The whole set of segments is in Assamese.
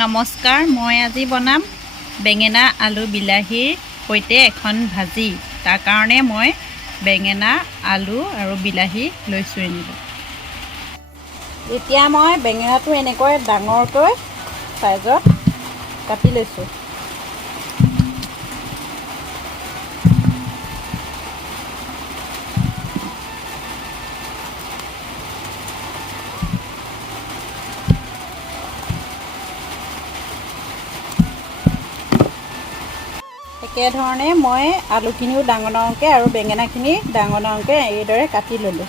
নমস্কাৰ, মই আজি বনাম বেঙেনা আলু বিলাহীৰ সৈতে এখন ভাজি। তাৰ কাৰণে মই বেঙেনা আলু আৰু বিলাহী লৈছোঁ এনেকৈ। এতিয়া মই বেঙেনাটো এনেকৈ ডাঙৰকৈ সাইজত কাটি লৈছোঁ। একেধৰণে মই আলুখিনিও ডাঙৰ ডাঙৰকৈ আৰু বেঙেনাখিনি ডাঙৰ ডাঙৰকৈ এইদৰে কাটি ল'লোঁ।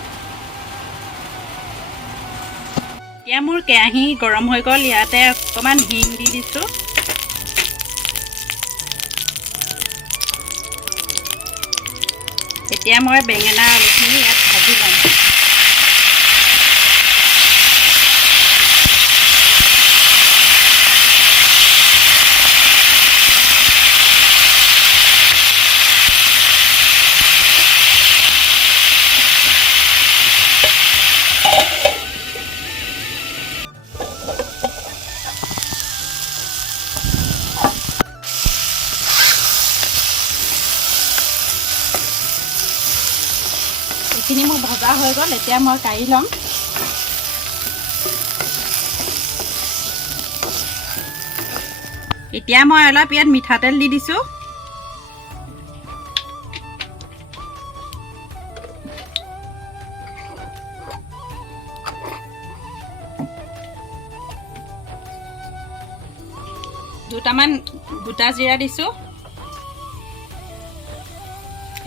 এতিয়া মোৰ কেৰাহী গৰম হৈ গ'ল, ইয়াতে অকণমান হিং দি দিছোঁ। এতিয়া মই বেঙেনা আলুখিনি ইয়াত ভাজি ল'ম। এইখিনি মোৰ ভজা হৈ গ'ল, এতিয়া মই কাঢ়ি ল'ম। এতিয়া মই অলপ ইয়াত মিঠাতেল দি দিছোঁ। দুটামান গোটা জিৰা দিছোঁ।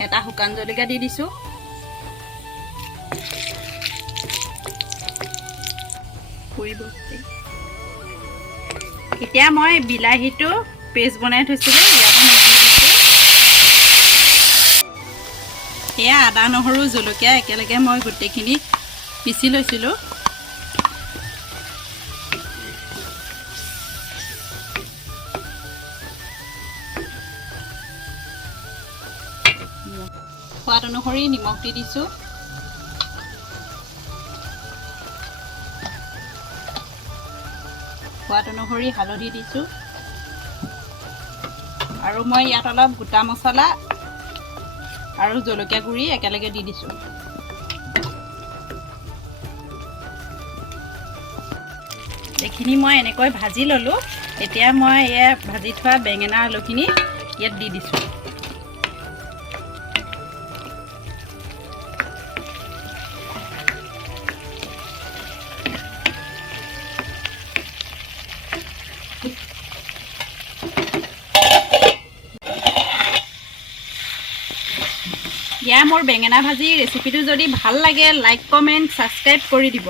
এটা শুকান জলকীয়া দি দিছোঁ। এতিয়া মই বিলাহীটো পেষ্ট বনাই থৈছিলোঁ, ইয়াত মই দি দিছোঁ। এয়া আদা নহৰু জলকীয়া একেলগে মই গোটেইখিনি পিচি লৈছিলোঁ। সোৱাদ অনুসৰি নিমখ দি দিছোঁ। সোৱাদ অনুসৰি হালধি দিছোঁ। আৰু মই ইয়াত অলপ গোটা মছলা আৰু জলকীয়া গুড়ি একেলগে দি দিছোঁ। এইখিনি মই এনেকৈ ভাজি ল'লোঁ। এতিয়া মই এয়া ভাজি থোৱা বেঙেনা আলুখিনি ইয়াত দি দিছোঁ। মোৰ বেঙেনা ভাজি ৰেচিপিটো যদি ভাল লাগে লাইক কমেণ্ট ছাবস্ক্ৰাইব কৰি দিব।